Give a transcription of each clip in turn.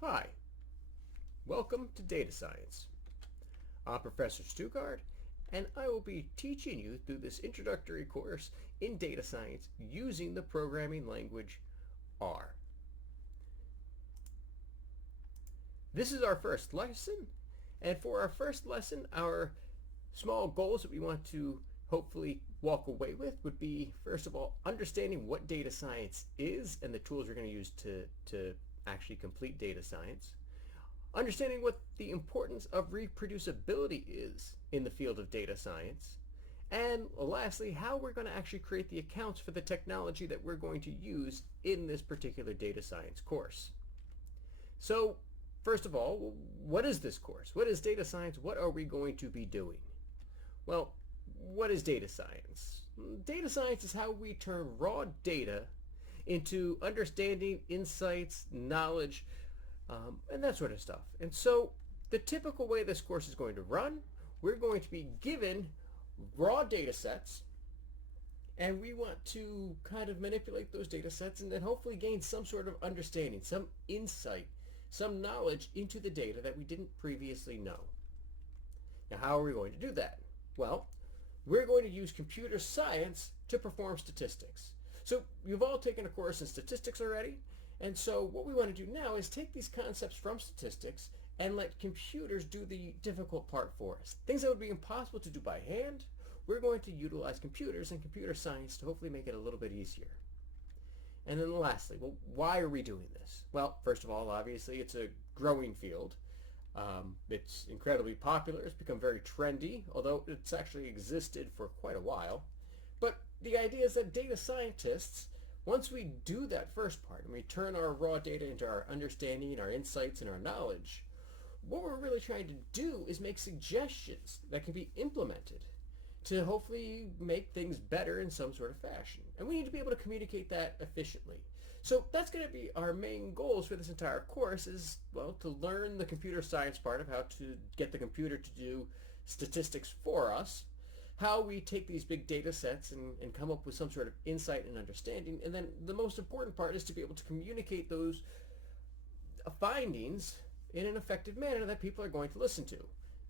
Hi, welcome to Data Science. I'm Professor Stuckart, and I will be teaching you through this introductory course in data science using the programming language R. This is our first lesson, and for our first lesson, our small goals that we want to hopefully walk away with would be, first of all, understanding what data science is and the tools we're going to use to actually complete data science. Understanding what the importance of reproducibility is in the field of data science. And lastly, how we're going to actually create the accounts for the technology that we're going to use in this particular data science course. So, first of all, what is this course? What is data science? What are we going to be doing? Well, what is data science? Data science is how we turn raw data into understanding, insights, knowledge, and that sort of stuff. And so the typical way this course is going to run, we're going to be given raw data sets, and we want to kind of manipulate those data sets and then hopefully gain some sort of understanding, some insight, some knowledge into the data that we didn't previously know. Now, how are we going to do that? Well, we're going to use computer science to perform statistics. So you've all taken a course in statistics already, and so what we want to do now is take these concepts from statistics and let computers do the difficult part for us. Things that would be impossible to do by hand, we're going to utilize computers and computer science to hopefully make it a little bit easier. And then lastly, well, why are we doing this? Well, first of all, obviously, it's a growing field. It's incredibly popular. It's become very trendy, although it's actually existed for quite a while. But the idea is that data scientists, once we do that first part and we turn our raw data into our understanding, our insights, and our knowledge, what we're really trying to do is make suggestions that can be implemented to hopefully make things better in some sort of fashion. And we need to be able to communicate that efficiently. So that's going to be our main goals for this entire course is, well, to learn the computer science part of how to get the computer to do statistics for us, how we take these big data sets and come up with some sort of insight and understanding. And then the most important part is to be able to communicate those findings in an effective manner that people are going to listen to.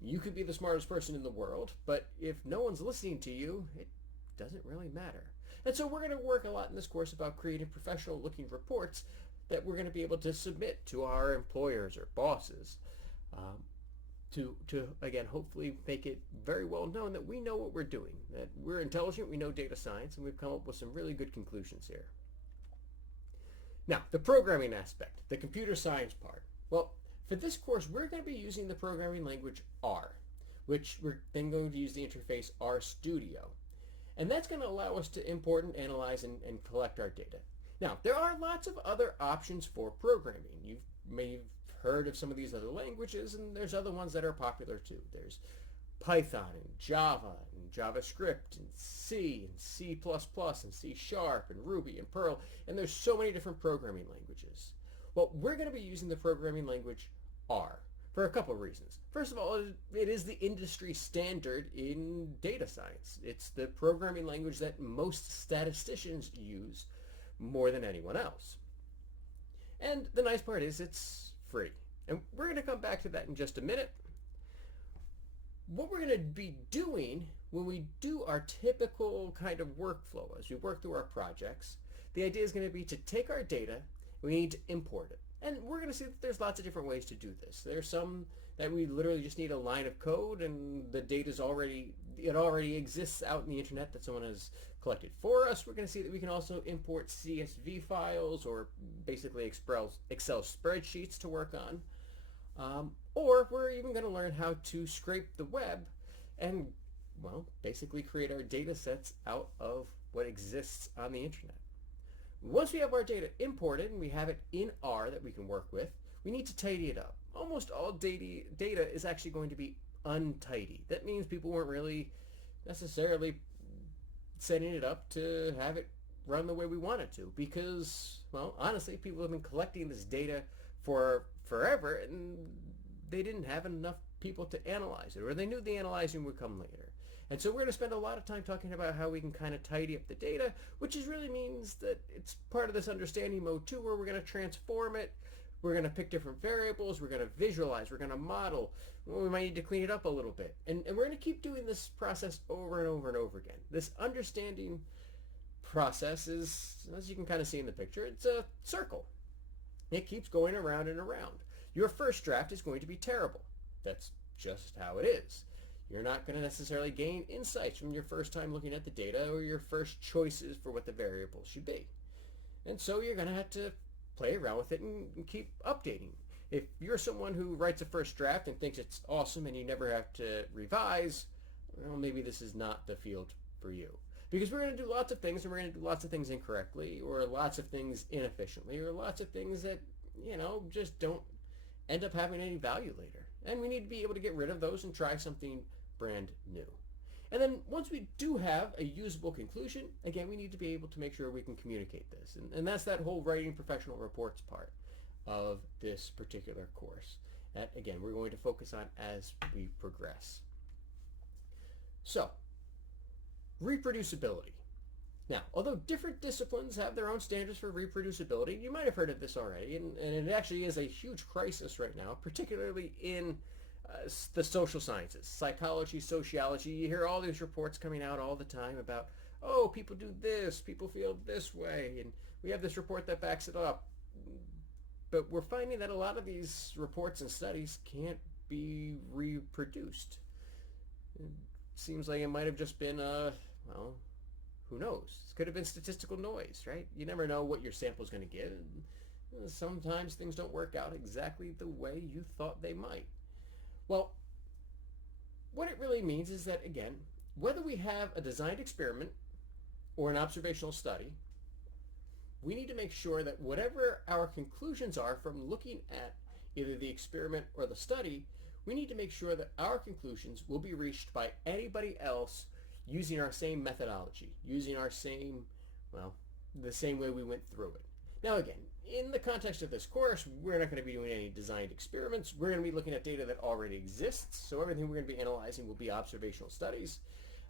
You could be the smartest person in the world, but if no one's listening to you, it doesn't really matter. And so we're going to work a lot in this course about creating professional looking reports that we're going to be able to submit to our employers or bosses to again, hopefully make it very well known that we know what we're doing, that we're intelligent, we know data science, and we've come up with some really good conclusions here. Now, the programming aspect, the computer science part. Well, for this course, we're going to be using the programming language R, which we're then going to use the interface RStudio. And that's going to allow us to import and analyze and collect our data. Now, there are lots of other options for programming. You may have heard of some of these other languages, and there's other ones that are popular too. There's Python and Java and JavaScript and C and C++ and C Sharp and Ruby and Perl, and there's so many different programming languages. Well, we're going to be using the programming language R for a couple of reasons. First of all, it is the industry standard in data science. It's the programming language that most statisticians use more than anyone else. And the nice part is it's free. And we're going to come back to that in just a minute. What we're going to be doing when we do our typical kind of workflow as we work through our projects, the idea is going to be to take our data, we need to import it. And we're going to see that there's lots of different ways to do this. There's some that we literally just need a line of code and the data's already exists out in the internet that someone has collected for us. We're going to see that we can also import CSV files or basically Excel spreadsheets to work on. Or we're even going to learn how to scrape the web and, well, basically create our data sets out of what exists on the internet. Once we have our data imported and we have it in R that we can work with, we need to tidy it up. Almost all data is actually going to be untidy. That means people weren't really necessarily setting it up to have it run the way we want it to because, well, honestly, people have been collecting this data for forever and they didn't have enough people to analyze it, or they knew the analyzing would come later. And so we're going to spend a lot of time talking about how we can kind of tidy up the data, which really means that it's part of this understanding mode too, where we're going to transform it, We're going to pick different variables. We're going to visualize. We're going to model. Well, we might need to clean it up a little bit. And we're going to keep doing this process over and over and over again. This understanding process is, as you can kind of see in the picture, it's a circle. It keeps going around and around. Your first draft is going to be terrible. That's just how it is. You're not going to necessarily gain insights from your first time looking at the data or your first choices for what the variables should be. And so you're going to have to play around with it and keep updating. If you're someone who writes a first draft and thinks it's awesome and you never have to revise, well, maybe this is not the field for you. Because we're going to do lots of things, and we're going to do lots of things incorrectly, or lots of things inefficiently, or lots of things that, just don't end up having any value later. And we need to be able to get rid of those and try something brand new. And then once we do have a usable conclusion, again, we need to be able to make sure we can communicate this. And that's that whole writing professional reports part of this particular course. That, again, we're going to focus on as we progress. So, reproducibility. Now, although different disciplines have their own standards for reproducibility, you might have heard of this already, and it actually is a huge crisis right now, particularly in the social sciences, psychology, sociology. You hear all these reports coming out all the time about, oh, people do this, people feel this way, and we have this report that backs it up. But we're finding that a lot of these reports and studies can't be reproduced. It seems like it might have just been, well, who knows? This could have been statistical noise, right? You never know what your sample is going to give. Sometimes things don't work out exactly the way you thought they might. Well, what it really means is that, again, whether we have a designed experiment or an observational study, we need to make sure that whatever our conclusions are from looking at either the experiment or the study, we need to make sure that our conclusions will be reached by anybody else using our same methodology, using our same, well, the same way we went through it. Now again, in the context of this course, we're not going to be doing any designed experiments. We're going to be looking at data that already exists. So everything we're going to be analyzing will be observational studies.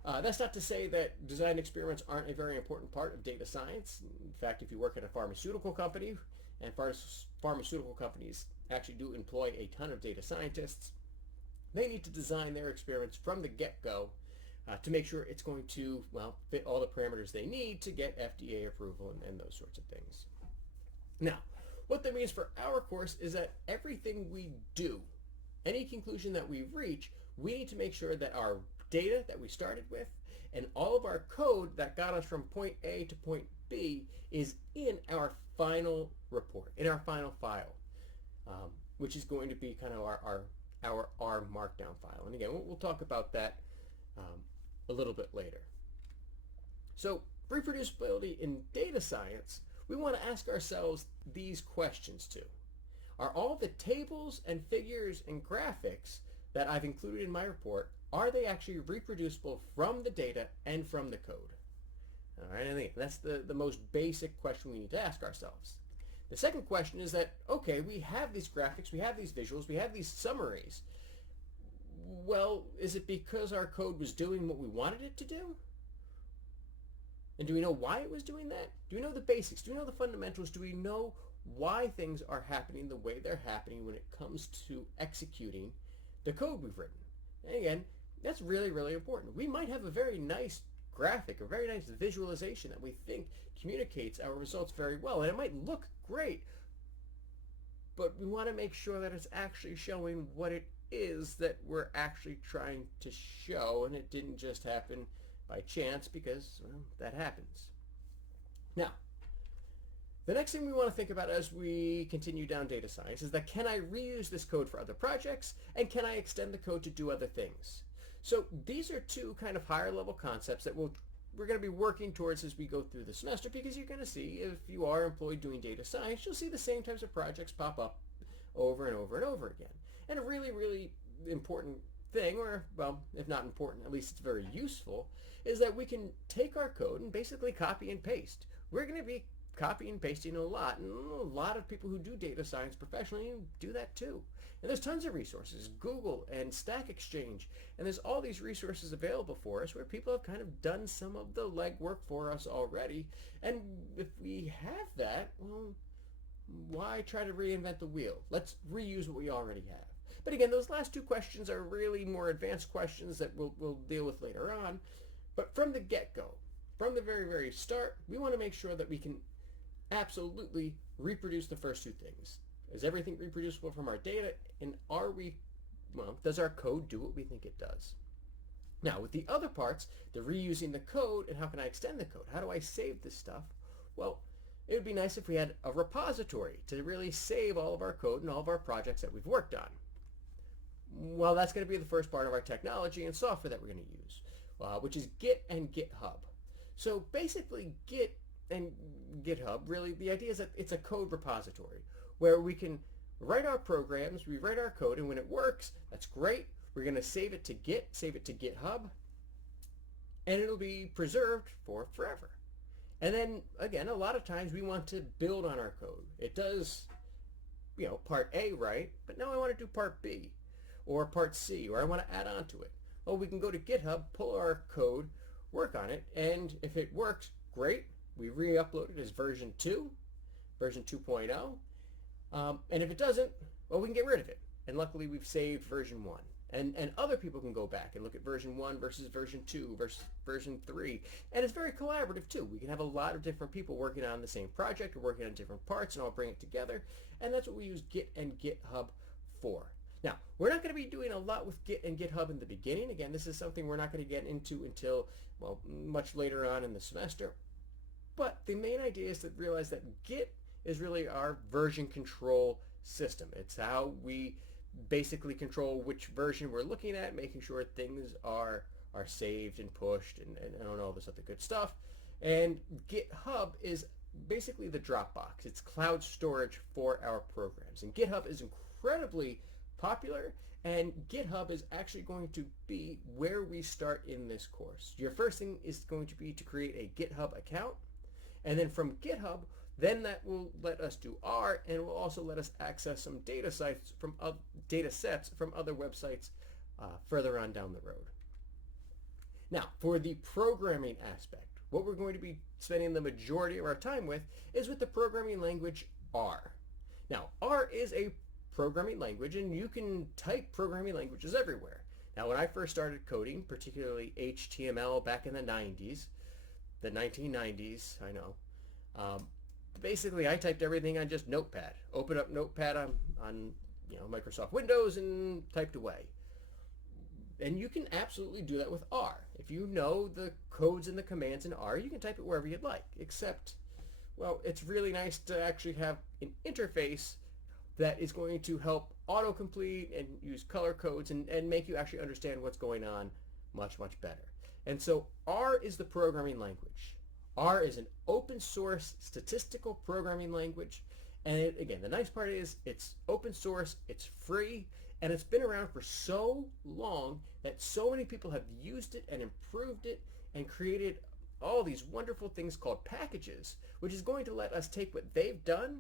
That's not to say that designed experiments aren't a very important part of data science. In fact, if you work at a pharmaceutical company, and pharmaceutical companies actually do employ a ton of data scientists, they need to design their experiments from the get-go to make sure it's going to, well, fit all the parameters they need to get FDA approval and those sorts of things. Now, what that means for our course is that everything we do, any conclusion that we reach, we need to make sure that our data that we started with and all of our code that got us from point A to point B is in our final report, in our final file, which is going to be kind of our R markdown file. And again, we'll talk about that a little bit later. So reproducibility in data science, we want to ask ourselves these questions too. Are all the tables and figures and graphics that I've included in my report, are they actually reproducible from the data and from the code? All right, I think that's the most basic question we need to ask ourselves. The second question is that, okay, we have these graphics, we have these visuals, we have these summaries. Well, is it because our code was doing what we wanted it to do? And do we know why it was doing that? Do we know the basics? Do we know the fundamentals? Do we know why things are happening the way they're happening when it comes to executing the code we've written? And again, that's really, really important. We might have a very nice graphic, a very nice visualization that we think communicates our results very well, and it might look great, but we want to make sure that it's actually showing what it is that we're actually trying to show, and it didn't just happen by chance, because, well, that happens. Now, the next thing we want to think about as we continue down data science is that, can I reuse this code for other projects, and can I extend the code to do other things? So these are two kind of higher level concepts that we're going to be working towards as we go through the semester, because you're going to see, if you are employed doing data science, you'll see the same types of projects pop up over and over and over again. And a really, really important thing, or, well, if not important, at least it's very useful, is that we can take our code and basically copy and paste. We're going to be copying and pasting a lot, and a lot of people who do data science professionally do that too. And there's tons of resources, Google and Stack Exchange, and there's all these resources available for us where people have kind of done some of the legwork for us already. And if we have that, well, why try to reinvent the wheel? Let's reuse what we already have. But again, those last two questions are really more advanced questions that we'll deal with later on. But from the get-go, from the very, very start, we want to make sure that we can absolutely reproduce the first two things. Is everything reproducible from our data? And does our code do what we think it does? Now, with the other parts, the reusing the code and how can I extend the code? How do I save this stuff? Well, it would be nice if we had a repository to really save all of our code and all of our projects that we've worked on. Well, that's going to be the first part of our technology and software that we're going to use, which is Git and GitHub. So basically, Git and GitHub, really, the idea is that it's a code repository where we can write our programs, we write our code, and when it works, that's great. We're going to save it to Git, save it to GitHub, and it'll be preserved for forever. And then, again, a lot of times we want to build on our code. It does, part A right, but now I want to do part B or part C, or I want to add on to it. Well, we can go to GitHub, pull our code, work on it, and if it works, great. We re-upload it as version 2, version 2.0. And if it doesn't, well, we can get rid of it. And luckily, we've saved version 1. And other people can go back and look at version 1 versus version 2 versus version 3. And it's very collaborative, too. We can have a lot of different people working on the same project or working on different parts and all bring it together. And that's what we use Git and GitHub for. Now, we're not going to be doing a lot with Git and GitHub in the beginning. Again, this is something we're not going to get into until, much later on in the semester. But the main idea is to realize that Git is really our version control system. It's how we basically control which version we're looking at, making sure things are saved and pushed and all this other good stuff. And GitHub is basically the Dropbox. It's cloud storage for our programs. And GitHub is incredibly popular, and GitHub is actually going to be where we start in this course. Your first thing is going to be to create a GitHub account, and then from GitHub, then that will let us do R, and will also let us access some data sets from other websites further on down the road. Now, for the programming aspect, what we're going to be spending the majority of our time with is with the programming language R. Now, R is a programming language, and you can type programming languages everywhere. Now, when I first started coding, particularly HTML back in the 90s, the 1990s, I know, basically I typed everything on just Notepad. Open up Notepad on Microsoft Windows and typed away. And you can absolutely do that with R. If you know the codes and the commands in R, you can type it wherever you'd like, except, well, it's really nice to actually have an interface that is going to help autocomplete and use color codes and make you actually understand what's going on much, much better. And so R is the programming language. R is an open source statistical programming language. And again, the nice part is it's open source, it's free, and it's been around for so long that so many people have used it and improved it and created all these wonderful things called packages, which is going to let us take what they've done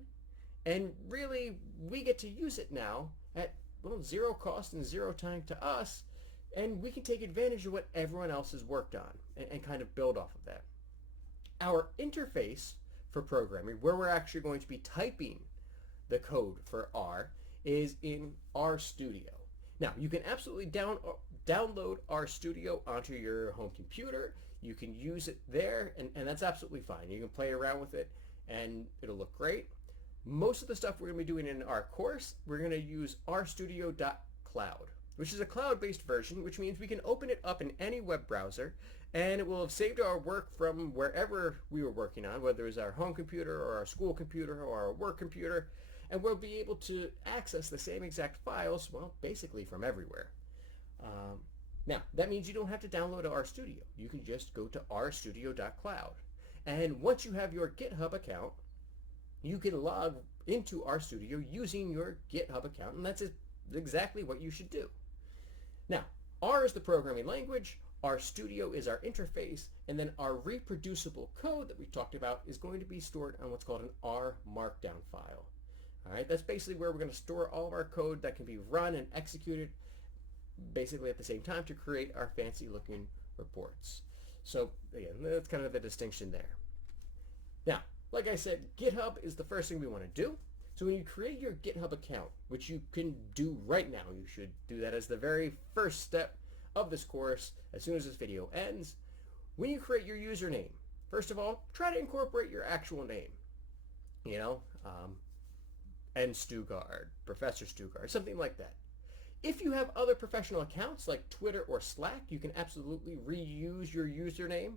and really we get to use it now at zero cost and zero time to us, and we can take advantage of what everyone else has worked on and kind of build off of that. Our interface for programming, where we're actually going to be typing the code for R, is in RStudio. Now, you can absolutely download RStudio onto your home computer. You can use it there, and that's absolutely fine. You can play around with it, and it'll look great. Most of the stuff we're going to be doing in our course, we're going to use rstudio.cloud, which is a cloud-based version, which means we can open it up in any web browser, and it will have saved our work from wherever we were working on, whether it was our home computer or our school computer or our work computer, and we'll be able to access the same exact files, basically from everywhere. Now, that means you don't have to download RStudio. You can just go to rstudio.cloud. And once you have your GitHub account, you can log into RStudio using your GitHub account, and that's exactly what you should do. Now, R is the programming language, RStudio is our interface, and then our reproducible code that we talked about is going to be stored on what's called an R Markdown file. All right, that's basically where we're going to store all of our code that can be run and executed basically at the same time to create our fancy looking reports. So again, that's kind of the distinction there. Now, like I said, GitHub is the first thing we want to do. So when you create your GitHub account, which you can do right now, you should do that as the very first step of this course as soon as this video ends. When you create your username, first of all, try to incorporate your actual name. You know, N. Stugard, Professor Stugard, something like that. If you have other professional accounts like Twitter or Slack, you can absolutely reuse your username,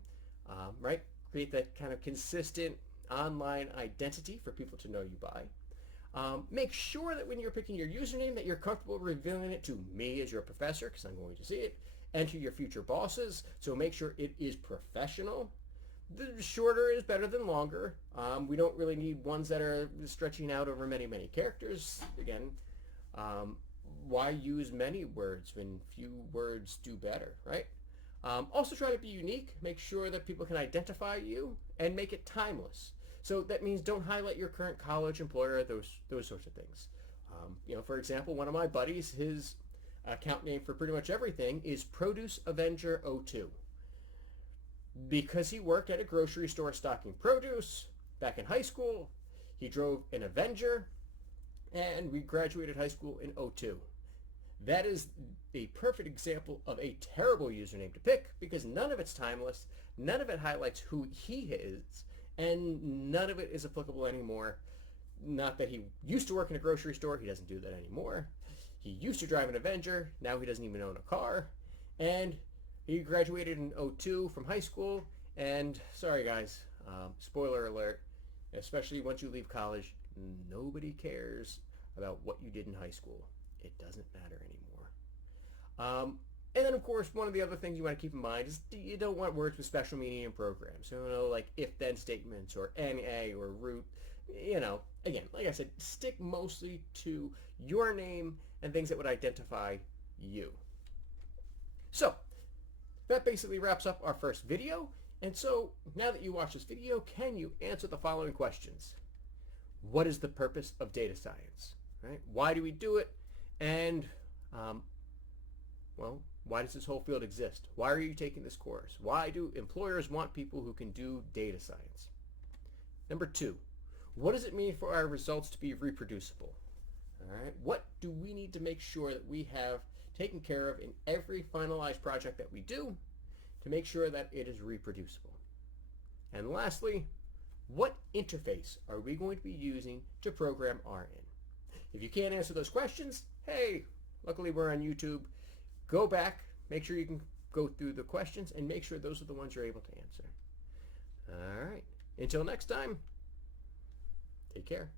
right? Create that kind of consistent online identity for people to know you by. Make sure that when you're picking your username that you're comfortable revealing it to me as your professor, because I'm going to see it, and to your future bosses, so make sure it is professional. The shorter is better than longer. We don't really need ones that are stretching out over many, many characters. Again, why use many words when few words do better, right? Also try to be unique. Make sure that people can identify you and make it timeless. So that means don't highlight your current college, employer, those sorts of things. You know, for example, one of my buddies, his account name for pretty much everything is Produce Avenger 02. Because he worked at a grocery store stocking produce back in high school, he drove an Avenger, and we graduated high school in 02. That is a perfect example of a terrible username to pick because none of it's timeless, none of it highlights who he is, and none of it is applicable anymore. Not that he used to work in a grocery store, he doesn't do that anymore. He used to drive an Avenger, now he doesn't even own a car, and he graduated in 02 from high school, and sorry guys, spoiler alert, especially once you leave college, nobody cares about what you did in high school. It doesn't matter anymore. And then of course, one of the other things you want to keep in mind is you don't want words with special meaning in programs. So, you know, like if-then statements or NA or root, you know, again, like I said, stick mostly to your name and things that would identify you. So, that basically wraps up our first video. And so now that you watch this video, can you answer the following questions? What is the purpose of data science? Right? Why do we do it? And, well, why does this whole field exist? Why are you taking this course? Why do employers want people who can do data science? Number 2, what does it mean for our results to be reproducible? All right, what do we need to make sure that we have taken care of in every finalized project that we do to make sure that it is reproducible? And lastly, what interface are we going to be using to program RN? If you can't answer those questions, hey, luckily we're on YouTube. Go back, make sure you can go through the questions and make sure those are the ones you're able to answer. All right, until next time, take care.